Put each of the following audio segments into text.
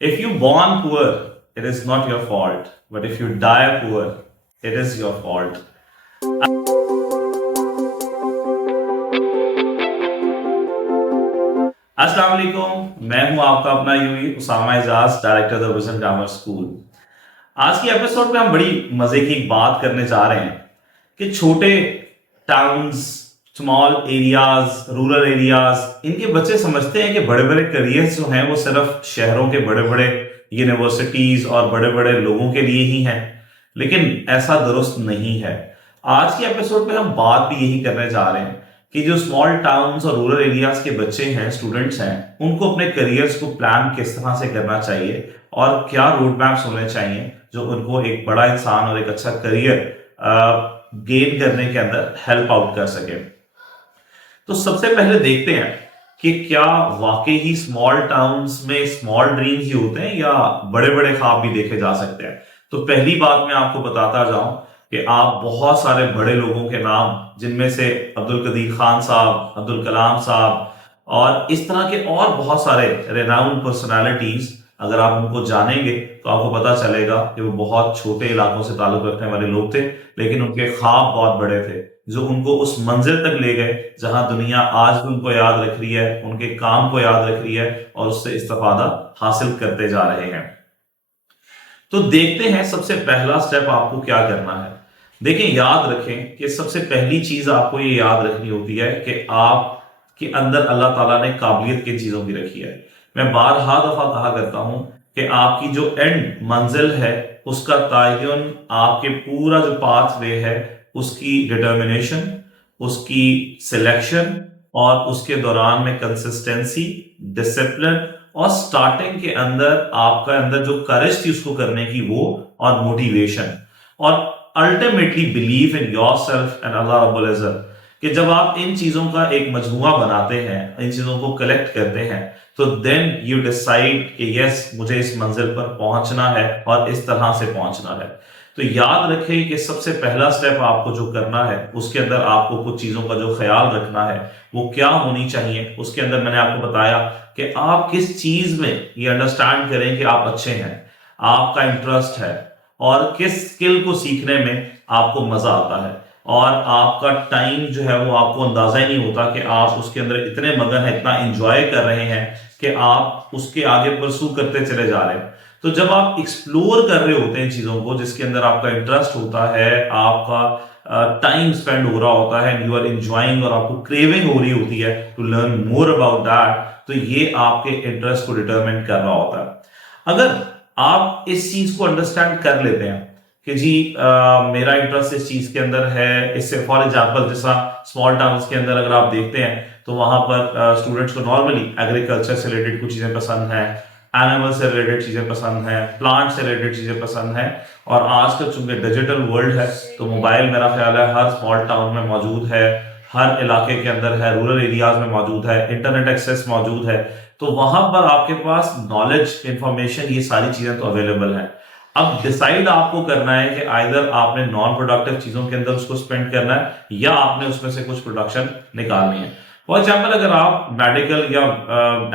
If you born poor, it is not your fault. But if you die poor, it is your fault. अस्सलाम वालेकुम, मैं हूं आपका अपना यूई Usama Ejaz, director the vision grammar school. आज की एपिसोड में हम बड़ी मजे की बात करने जा रहे हैं कि छोटे towns, small areas, rural areas, इनके बच्चे समझते हैं कि बड़े बड़े करियर्स जो हैं वो सिर्फ शहरों के बड़े बड़े यूनिवर्सिटीज और बड़े बड़े लोगों के लिए ही हैं, लेकिन ऐसा दुरुस्त नहीं है। आज की एपिसोड में हम बात भी यही करने जा रहे हैं कि जो स्मॉल टाउन्स और रूरल एरियाज के बच्चे हैं, स्टूडेंट्स हैं, उनको अपने करियर्स को प्लान किस तरह से करना चाहिए और क्या रोड मैप्स होने चाहिए जो उनको एक बड़ा इंसान और एक अच्छा करियर गेन करने के अंदर हेल्प आउट कर सके। तो सबसे पहले देखते हैं कि क्या वाकई ही स्मॉल टाउन्स में स्मॉल ड्रीम्स ही होते हैं या बड़े बड़े ख्वाब भी देखे जा सकते हैं। तो पहली बात मैं आपको बताता जाऊं कि आप बहुत सारे बड़े लोगों के नाम, जिनमें से अब्दुल कदीर खान साहब, अब्दुल कलाम साहब और इस तरह के और बहुत सारे रेनाउंड पर्सनालिटीज, अगर आप उनको जानेंगे तो आपको पता चलेगा कि वो बहुत छोटे इलाकों से ताल्लुक रखने वाले लोग थे, लेकिन उनके ख्वाब बहुत बड़े थे जो उनको उस मंजिल तक ले गए जहां दुनिया आज भी उनको याद रख रही है, उनके काम को याद रख रही है और उससे इस्तेफादा हासिल करते जा रहे हैं। तो देखते हैं सबसे पहला स्टेप आपको क्या करना है। देखिए, याद रखें कि सबसे पहली चीज आपको ये याद रखनी होती है कि आपके अंदर अल्लाह ताला ने काबिलियत किन चीजों की रखी है। मैं बारहा दफा कहा करता हूं कि आपकी जो एंड मंजिल है उसका तयन आपके पूरा जो पाथवे है उसकी डिटर्मिनेशन, उसकी सिलेक्शन और उसके दौरान में कंसिस्टेंसी, डिसिप्लिन और स्टार्टिंग के अंदर आपका अंदर जो करेज थी उसको करने की वो, और मोटिवेशन, और ultimately believe in yourself and Allah रब्बुल इज्जत। कि जब आप इन चीजों का एक मजमुआ बनाते हैं, इन चीजों को कलेक्ट करते हैं, तो देन यू डिसाइड कि यस, मुझे इस मंजिल पर पहुंचना है और इस तरह से पहुंचना है। तो याद रखें कि सबसे पहला स्टेप आपको जो करना है उसके अंदर आपको कुछ चीजों का जो ख्याल रखना है वो क्या होनी चाहिए। उसके अंदर मैंने आपको बताया कि आप किस चीज में ये अंडरस्टैंड करें कि आप अच्छे हैं, आपका इंटरेस्ट है और किस स्किल को सीखने में आपको मजा आता है, और आपका टाइम जो है वो आपको अंदाजा ही नहीं होता कि आप उसके अंदर इतने मगन हैं, इतना एंजॉय कर रहे हैं कि आप उसके आगे परसू करते चले जा रहे हैं। तो जब आप एक्सप्लोर कर रहे होते हैं चीजों को जिसके अंदर आपका इंटरेस्ट होता है, आपका टाइम स्पेंड हो रहा होता है, यू आर एंजॉयिंग और आपको क्रेविंग हो रही होती है to learn more about that, तो ये आपके इंटरेस्ट को डिटरमिन कर रहा होता है। अगर आप इस चीज को अंडरस्टैंड कर लेते हैं कि जी मेरा इंटरेस्ट इस चीज के अंदर है, इससे फॉर एग्जांपल जैसा स्मॉल टाउन्स के अंदर अगर आप देखते हैं तो वहां पर स्टूडेंट्स को नॉर्मली एग्रीकल्चर से रिलेटेड कुछ चीजें पसंद है, एनिमल से रिलेटेड चीजें पसंद है, प्लांट से रिलेटेड चीजें पसंद है, और आजकल चूंकि डिजिटल वर्ल्ड है तो मोबाइल मेरा ख्याल है हर स्मॉल टाउन में मौजूद है, हर इलाके के अंदर है, रूरल एरियाज में मौजूद है, इंटरनेट एक्सेस मौजूद है, तो वहां पर आपके पास नॉलेज, इंफॉर्मेशन, ये सारी चीजें तो अवेलेबल है। अब डिसाइड आपको करना है कि आइदर आपने नॉन प्रोडक्टिव चीजों के अंदर उसको स्पेंड करना है या आपने उसमें से कुछ प्रोडक्शन निकालनी है। फॉर एग्जाम्पल, अगर आप मेडिकल या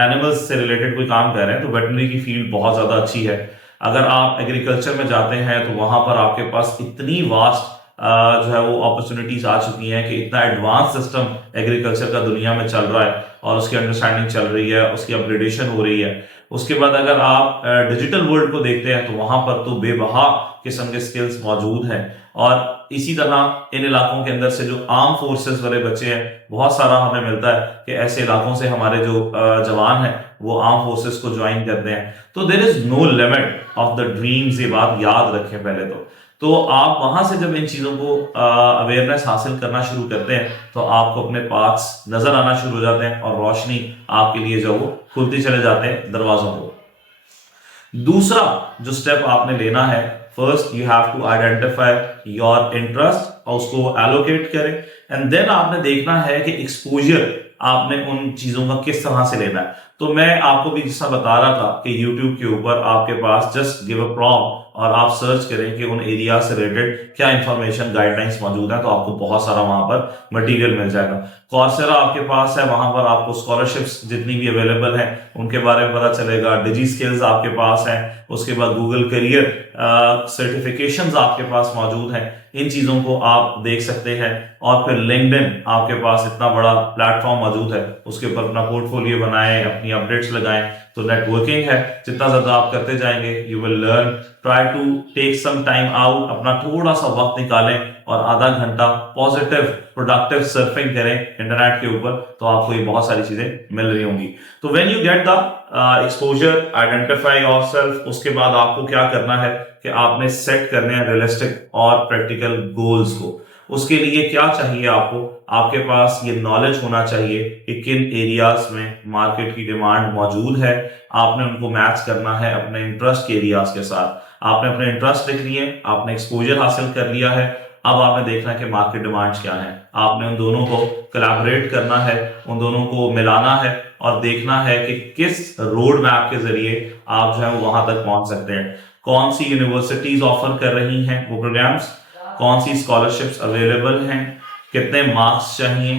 एनिमल्स से रिलेटेड कोई काम कर रहे हैं तो वेटनरी की फील्ड बहुत ज्यादा अच्छी है। अगर आप एग्रीकल्चर में जाते हैं तो वहां पर आपके पास इतनी वास्ट जो है वो अपॉर्चुनिटीज आ चुकी हैं कि इतना एडवांस सिस्टम एग्रीकल्चर का दुनिया में चल रहा है और उसकी अंडरस्टैंडिंग चल रही है, उसकी अपग्रेडेशन हो रही है। उसके बाद अगर आप डिजिटल वर्ल्ड को देखते हैं तो वहां पर तो बेबहा किस्म के स्किल्स मौजूद हैं, और इसी तरह इन इलाकों के अंदर से जो आर्म फोर्सेस वाले बच्चे हैं, बहुत सारा हमें मिलता है कि ऐसे इलाकों से हमारे जो जवान हैं वो आर्म फोर्सेस को ज्वाइन करते हैं। तो there is no limit of the dreams, ये बात याद रखें पहले तो आप वहां से जब इन चीजों को अवेयरनेस हासिल करना शुरू करते हैं तो आपको अपने पास नजर आना शुरू हो जाते हैं और रोशनी आपके लिए जो वो खुलती चले जाते हैं दरवाजों को। दूसरा जो स्टेप आपने लेना है, first you have to identify your interest और उसको एलोकेट करें, एंड देन आपने देखना है कि एक्सपोजर आपने उन चीजों का किस तरह से लेना है। तो मैं आपको भी जैसा बता रहा था कि YouTube के ऊपर आपके पास जस्ट गिव अ प्रॉम्प्ट और आप सर्च करें कि उन एरिया से रिलेटेड क्या इंफॉर्मेशन गाइडलाइंस मौजूद है, तो आपको बहुत सारा वहां पर मटेरियल मिल जाएगा। कौरसेरा आपके पास है, वहां पर आपको स्कॉलरशिप्स जितनी भी अवेलेबल है उनके बारे में पता चलेगा। डिजी स्किल्स आपके पास है, उसके बाद गूगल करियर सर्टिफिकेशंस आपके पास मौजूद हैं। इन चीजों को आप देख सकते हैं। और फिर लिंक्डइन आपके पास इतना बड़ा प्लेटफॉर्म मौजूद है, उसके ऊपर अपना पोर्टफोलियो बनाएं, अपनी अपडेट्स लगाएं। तो नेटवर्किंग है, जितना ज्यादा आप करते जाएंगे you will learn. Try to take some time out, अपना थोड़ा सा वक्त निकालें और आधा घंटा पॉजिटिव प्रोडक्टिव सर्फिंग करें इंटरनेट के ऊपर, तो आपको ये बहुत सारी चीजें मिल रही होंगी। तो when you get the exposure, identify yourself, उसके बाद आपको क्या करना है कि आपने सेट करने हैं रियलिस्टिक और प्रैक्टिकल गोल्स को। उसके लिए क्या चाहिए आपको, आपके पास ये नॉलेज होना चाहिए कि किन एरियाज में मार्केट की डिमांड मौजूद है। आपने उनको मैच करना है अपने इंटरेस्ट के एरियाज के साथ। आपने अपने इंटरेस्ट लिख लिए, आपने एक्सपोजर हासिल कर लिया है, अब आपने देखना है कि मार्केट डिमांड्स क्या है। आपने उन दोनों को कोलैबोरेट करना है, उन दोनों को मिलाना है और देखना है कि किस रोड मैप के जरिए आप जो है वो वहां तक पहुंच सकते हैं। कौन सी यूनिवर्सिटीज ऑफर कर रही हैं वो प्रोग्राम्स, कौन सी स्कॉलरशिप्स अवेलेबल हैं, कितने मार्क्स चाहिए,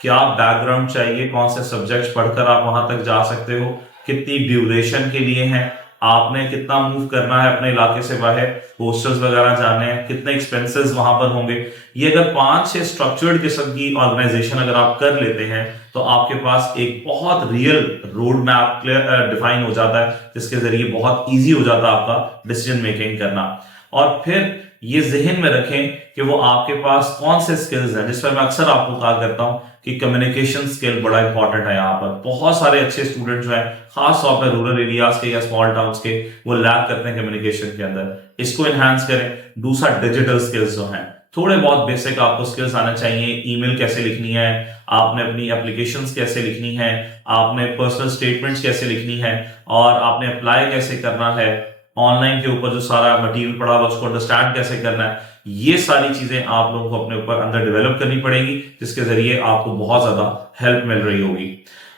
क्या बैकग्राउंड चाहिए, कौन से सब्जेक्ट्स पढ़कर आप वहां तक जा सकते हो, कितनी ड्यूरेशन के लिए है, आपने कितना मूव करना है अपने इलाके से बाहर, हॉस्टल्स वगैरह जाने हैं, कितने एक्सपेंसेस वहां पर होंगे। ये अगर 5-6 स्ट्रक्चर्ड किस्म की ऑर्गेनाइजेशन अगर आप कर लेते हैं तो आपके पास एक बहुत real road map clear define हो जाता है, जिसके जरिए बहुत ईजी हो जाता है आपका डिसीजन मेकिंग करना। और फिर ये जहन में रखें कि वो आपके पास कौन से स्किल्स हैं, जिस पर मैं अक्सर आपको कहा करता हूं कि कम्युनिकेशन स्किल बड़ा इंपॉर्टेंट है। यहाँ पर बहुत सारे अच्छे स्टूडेंट जो हैं, खास तौर पर रूरल एरियाज के या स्मॉल टाउन्स के, वो लैक करते हैं कम्युनिकेशन के अंदर। इसको एनहांस करें। दूसरा, डिजिटल स्किल्स जो हैं, थोड़े बहुत बेसिक आपको स्किल्स आने चाहिए। ईमेल कैसे लिखनी है, आपने अपनी एप्लीकेशंस कैसे लिखनी है, आपने पर्सनल स्टेटमेंट्स कैसे लिखनी है, और आपने अप्लाई कैसे करना है, ऑनलाइन के ऊपर जो सारा मटेरियल पड़ा हुआ उसको अंडरस्टैंड कैसे करना है। ये सारी चीजें आप लोगों को अपने ऊपर अंदर डेवलप करनी पड़ेगी, जिसके जरिए आपको बहुत ज्यादा हेल्प मिल रही होगी।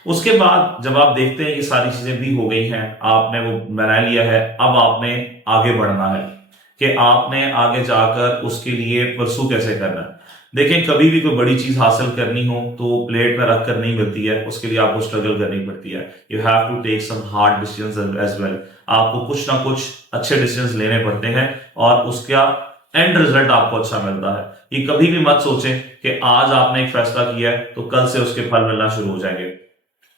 उसके बाद जब आप देखते हैं ये सारी चीजें भी हो गई हैं, आपने वो बना लिया है, अब आपने आगे बढ़ना है कि आपने आगे जाकर उसके लिए परसू कैसे करना है। देखें, कभी भी कोई बड़ी चीज हासिल करनी हो तो प्लेट में रख कर नहीं मिलती है, उसके लिए आपको स्ट्रगल करनी पड़ती है। You have to take some hard decisions as well. आपको कुछ ना कुछ अच्छे डिसीजंस लेने पड़ते हैं और उसका एंड रिजल्ट आपको अच्छा मिलता है। ये कभी भी मत सोचें कि आज आपने एक फैसला किया है तो कल से उसके फल मिलना शुरू हो जाएंगे।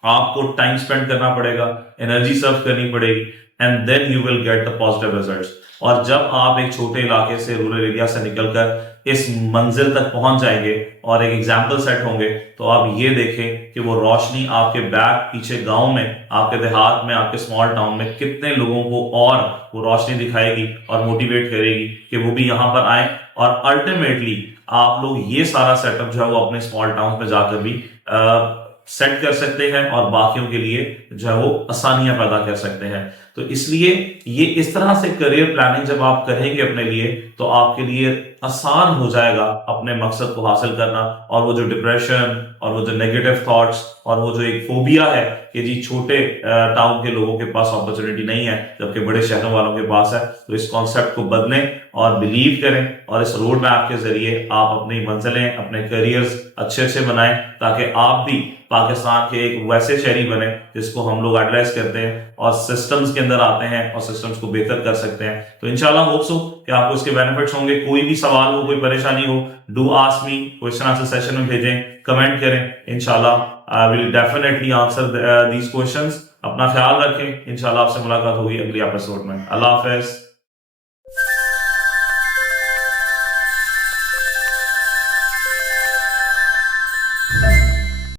आपको टाइम स्पेंड करना पड़ेगा, एनर्जी सर्व करनी पड़ेगी, and then you will get the positive results. और जब आप एक छोटे इलाके से, रूरल एरिया से निकलकर इस मंजिल तक पहुंच जाएंगे और एक एग्जाम्पल सेट होंगे, तो आप ये देखें कि वो रोशनी आपके बैक पीछे गांव में, आपके देहात में, आपके स्मॉल टाउन में कितने लोगों को और वो रोशनी दिखाएगी और मोटिवेट करेगी कि वो भी यहाँ पर आए। और अल्टीमेटली आप लोग ये सारा सेटअप जो है वो अपने स्मॉल टाउन में जाकर भी सेट कर सकते हैं और बाकियों के लिए जो है वो आसानियां पैदा कर सकते हैं। तो इसलिए ये इस तरह से करियर प्लानिंग जब आप करेंगे अपने लिए, तो आपके लिए आसान हो जाएगा अपने मकसद को हासिल करना। और वो जो डिप्रेशन और वो जो नेगेटिव थॉट्स और वो जो एक फोबिया है कि जी छोटे टाउन के लोगों के पास अपॉर्चुनिटी नहीं है जबकि बड़े शहरों वालों के पास है, तो इस कॉन्सेप्ट को बदलें और बिलीव करें और इस रोड मैप के जरिए आप अपनी मंजिलें, अपने करियर्स अच्छे अच्छे बनाएं, ताकि आप भी पाकिस्तान के एक वैसे शहरी बने जिसको हम लोग आइडलाइज करते हैं और सिस्टम्स के अंदर आते हैं और सिस्टम्स को बेहतर कर सकते हैं। तो इंशाल्लाह होप सो कि आपको इसके बेनिफिट्स होंगे। कोई भी सवाल हो, कोई परेशानी हो, do ask me, question answer session में भेजें, कमेंट करें। इंशाल्लाह I will definitely answer these questions. अपना ख्याल रखें, इंशाल्लाह आपसे मुलाकात होगी अगली एपिसोड में। अल्लाह हाफिज।